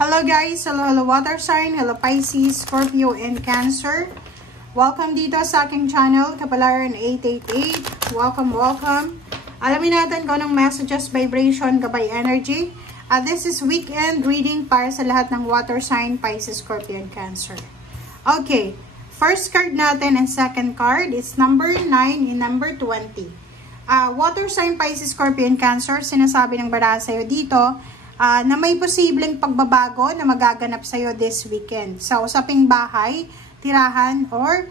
Hello guys, hello water sign, hello Pisces, Scorpio, and Cancer. Welcome dito sa aking channel, Kapalaran 888. Welcome. Alamin natin kung anong messages, vibration, gabay energy. This is weekend reading para sa lahat ng water sign, Pisces, Scorpio, and Cancer. Okay, first card natin and second card is number 9 and number 20. Water sign, Pisces, Scorpio, and Cancer, sinasabi ng baraha sa'yo dito, na may posibleng pagbabago na magaganap sa'yo this weekend. Sa usaping bahay, tirahan, or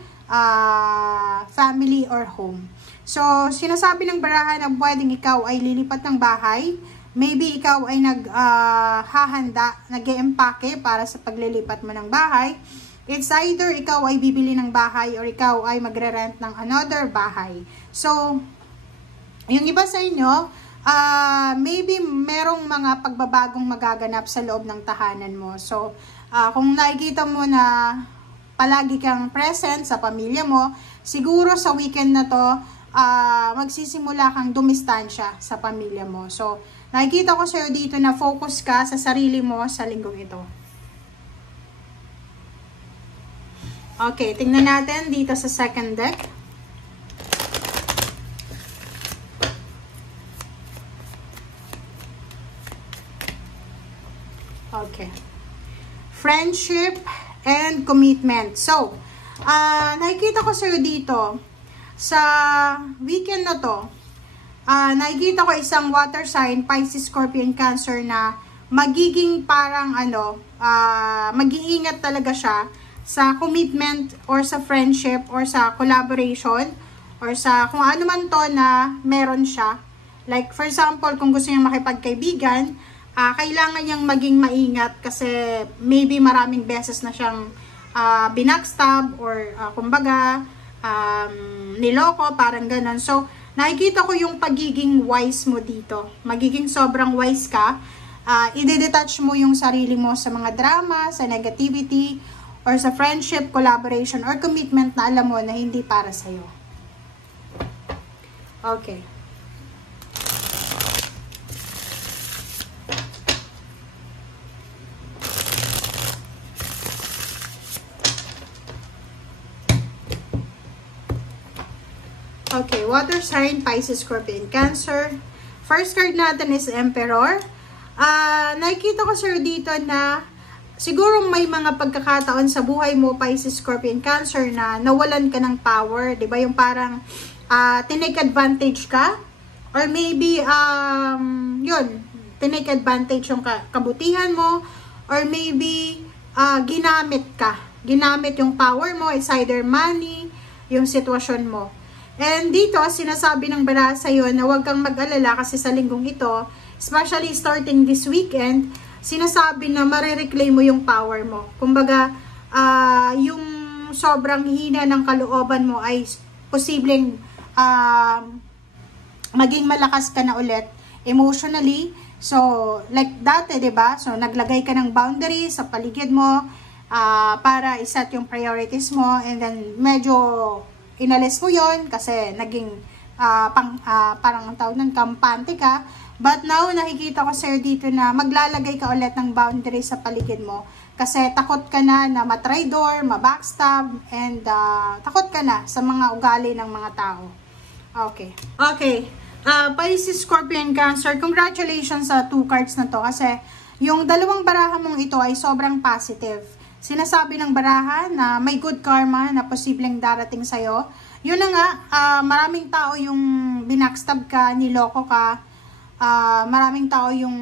family or home. So, sinasabi ng baraha na pwedeng ikaw ay lilipat ng bahay. Maybe ikaw ay naghahanda, nag-e-empake para sa paglilipat mo ng bahay. It's either ikaw ay bibili ng bahay or ikaw ay magre-rent ng another bahay. So, yung iba sa inyo, maybe merong mga pagbabagong magaganap sa loob ng tahanan mo. So, kung nakikita mo na palagi kang present sa pamilya mo, siguro sa weekend na to, magsisimula kang dumistansya sa pamilya mo. So, nakikita ko sa'yo dito na focus ka sa sarili mo sa linggong ito. Okay, tingnan natin dito sa second deck. Okay. Friendship and commitment. So, nakikita ko sa'yo dito, sa weekend na to, nakikita ko isang water sign, Pisces, Scorpio, and Cancer na magiging parang mag-iingat talaga siya sa commitment or sa friendship or sa collaboration or sa kung ano man to na meron siya. Like, for example, kung gusto niya makipagkaibigan, kailangan niyang maging maingat kasi maybe maraming beses na siyang binackstab or kumbaga niloko, parang ganon. So, nakikita ko yung pagiging wise mo dito. Magiging sobrang wise ka. I-detach mo yung sarili mo sa mga drama, sa negativity, or sa friendship, collaboration, or commitment na alam mo na hindi para sa'yo. Okay. Okay, water sign, Pisces, Scorpio, and Cancer. First card natin is Emperor. Nakikita ko sir dito na siguro may mga pagkakataon sa buhay mo, Pisces, Scorpio, and Cancer na nawalan ka ng power. Diba? Yung parang tinake advantage ka. Or maybe, tinake advantage yung kabutihan mo. Or maybe, ginamit ka. Ginamit yung power mo. It's either money, yung sitwasyon mo. And dito, sinasabi ng baraha sa'yo na huwag kang mag-alala kasi sa linggong ito, especially starting this weekend, sinasabi na marireclaim mo yung power mo. Kumbaga, yung sobrang hina ng kalooban mo ay posibleng maging malakas ka na ulit emotionally. So, like dati, diba? So, naglagay ka ng boundaries sa paligid mo para iset yung priorities mo and then medyo inalis mo yon kasi naging parang ang tawag ng kampante ka. But now, nakikita ko sir dito na maglalagay ka ulit ng boundaries sa paligid mo. Kasi takot ka na matraidor, mabackstab, and takot ka na sa mga ugali ng mga tao. Okay. Okay. Pisces, Scorpio, and Cancer, congratulations sa 2 cards na to. Kasi yung dalawang baraha mong ito ay sobrang positive. Sinasabi ng baraha na may good karma na posibleng darating sa'yo. Yun na nga, maraming tao yung binackstab ka, niloko ka, maraming tao yung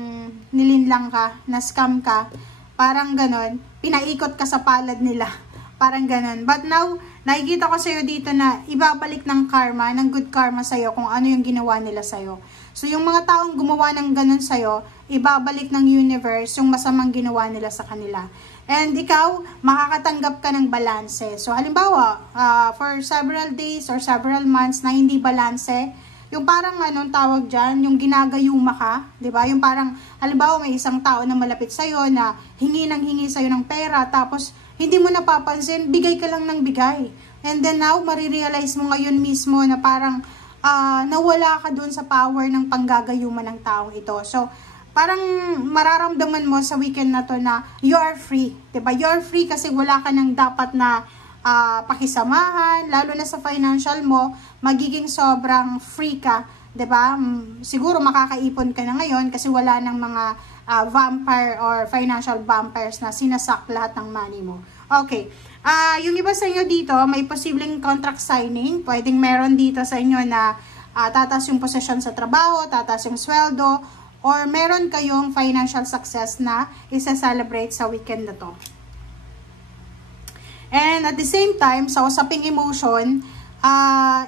nilinlang ka, na-scam ka, parang ganon, pinaikot ka sa palad nila, parang ganon. But now, nakikita ko sa'yo dito na ibabalik ng karma, ng good karma sa'yo kung ano yung ginawa nila sa'yo. So, yung mga taong gumawa ng ganon sa'yo, ibabalik ng universe yung masamang ginawa nila sa kanila. And ikaw, makakatanggap ka ng balanse. So, halimbawa, for several days or several months na hindi balanse, yung parang anong tawag dyan, yung ginagayuma ka, di ba? Yung parang, halimbawa, may isang tao na malapit sa'yo na hingi sa'yo ng pera, tapos hindi mo napapansin, bigay ka lang ng bigay. And then now, marirealize mo ngayon mismo na parang nawala ka dun sa power ng panggagayuma ng taong ito. So, parang mararamdaman mo sa weekend na to na you're free, diba? You're free kasi wala ka nang dapat na pakisamahan, lalo na sa financial mo, magiging sobrang free ka, diba? Siguro makakaipon ka na ngayon kasi wala nang mga vampire or financial vampires na sinasak lahat ng money mo. Okay. Yung iba sa inyo dito, may posibleng contract signing. Pwedeng meron dito sa inyo na tataas yung posisyon sa trabaho, tataas yung sweldo, or meron kayong financial success na isa-celebrate sa weekend na to. And at the same time, sa usaping emotion,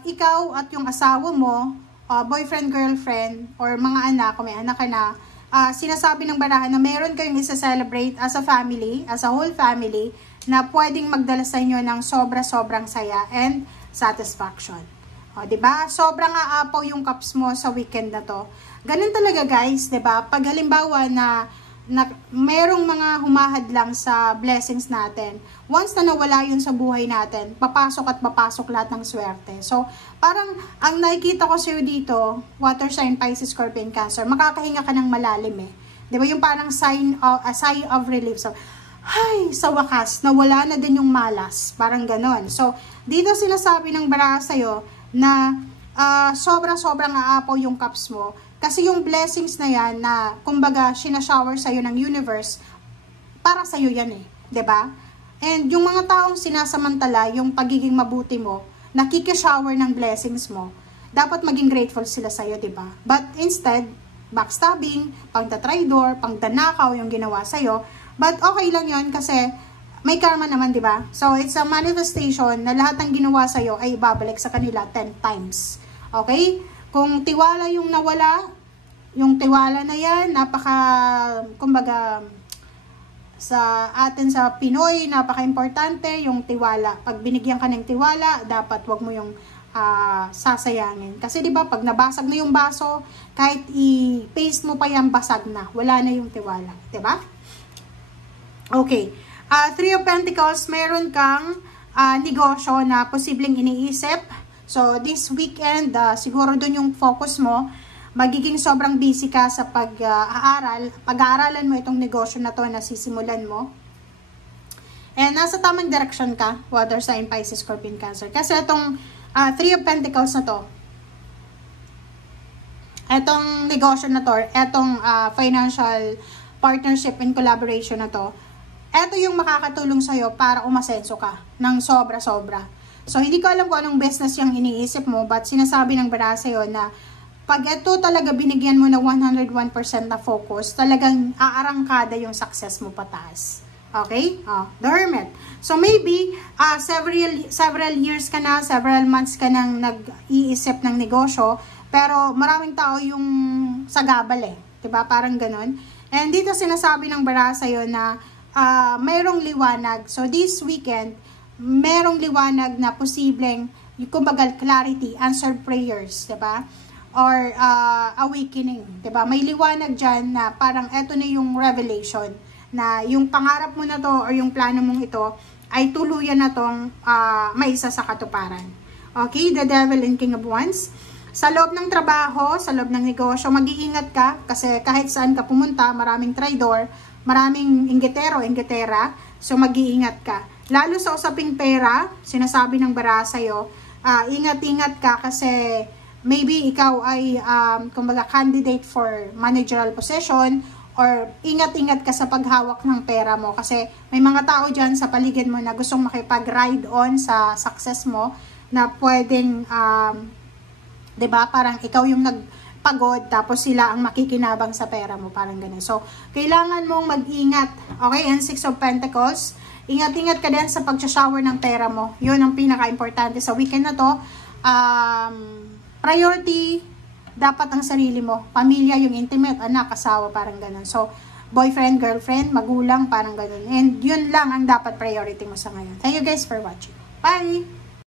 ikaw at yung asawa mo, boyfriend, girlfriend, or mga anak, kung may anak ka na, sinasabi ng barahan na meron kayong isa-celebrate as a family, as a whole family, na pwedeng magdala sa inyo ng sobra-sobrang saya and satisfaction. Diba? Sobrang aapaw yung cups mo sa weekend na to. Ganun talaga guys, diba? Pag halimbawa na merong mga humahadlang sa blessings natin, once na nawala yun sa buhay natin, papasok at papasok lahat ng swerte. So, parang ang nakikita ko sa'yo dito, water sign, Pisces, Scorpion, Cancer, makakahinga ka ng malalim eh. Diba? Yung parang a sigh of relief. So, ay, sa wakas, nawala na din yung malas. Parang ganon. So, dito sinasabi ng baraha sa'yo na sobrang aapaw yung cups mo. Kasi yung blessings na yan na, kumbaga, sinashower sa'yo ng universe, para sa'yo yan eh. 'Di ba? And yung mga taong sinasamantala, yung pagiging mabuti mo, nakikishower ng blessings mo, dapat maging grateful sila sa'yo, 'di ba? But instead, backstabbing, pangtatraidor, pangdanakaw yung ginawa sa'yo. But okay lang yun kasi may karma naman, 'di ba? So, it's a manifestation na lahat ng ginawa sa'yo ay ibabalik sa kanila 10 times. Okay? Kung tiwala yung nawala, yung tiwala na yan, kumbaga, sa atin sa Pinoy, napaka-importante yung tiwala. Pag binigyan ka ng tiwala, dapat wag mo yung sasayangin. Kasi 'di ba, pag nabasag na yung baso, kahit i-paste mo pa yan, basag na. Wala na yung tiwala, 'di ba? Okay. Three of Pentacles, meron kang negosyo na posibleng iniisip. So, this weekend, siguro dun yung focus mo, magiging sobrang busy ka sa pag-aaral. Pag-aaralan mo itong negosyo na to na sisimulan mo. And nasa tamang direction ka, water sign, Pisces, Scorpion, Cancer. Kasi itong Three of Pentacles na to, itong negosyo na to, itong financial partnership and collaboration na to, ito yung makakatulong sa'yo para umasenso ka ng sobra-sobra. So, hindi ko alam kung anong business yung iniisip mo, but sinasabi ng baraha sa'yo na pag ito talaga binigyan mo na 101% na focus, talagang aarangkada yung success mo pataas. Okay? The Hermit. So, maybe, several years ka na, several months ka nang nag-iisip ng negosyo, pero maraming tao yung sagabal eh. Diba? Parang ganun. And dito sinasabi ng baraha sa'yo na mayroong liwanag. So, this weekend, merong liwanag na posibleng, kumbaga, clarity, answered prayers, diba? Or awakening, diba? May liwanag dyan na parang eto na yung revelation, na yung pangarap mo na to or yung plano mong ito ay tuluyan na tong maisa sa katuparan. Okay? The Devil and King of Wands. Sa loob ng trabaho, sa loob ng negosyo, mag-iingat ka kasi kahit saan ka pumunta, maraming traidor, maraming inggitero, inggitera, so mag-iingat ka. Lalo sa usaping pera, sinasabi ng baraha sa'yo, ingat-ingat ka kasi maybe ikaw ay kumbaga candidate for managerial position or ingat-ingat ka sa paghawak ng pera mo kasi may mga tao dyan sa paligid mo na gustong makipag-ride on sa success mo na pwedeng, 'di ba, parang ikaw yung nagpagod tapos sila ang makikinabang sa pera mo, parang ganun. So, kailangan mong mag-ingat. Okay, and Six of Pentacles, ingat-ingat ka din sa pag-shower ng pera mo. Yun ang pinaka-importante sa weekend na to. Priority, dapat ang sarili mo. Pamilya, yung intimate, anak, asawa, parang ganun. So, boyfriend, girlfriend, magulang, parang ganun. And yun lang ang dapat priority mo sa ngayon. Thank you guys for watching. Bye!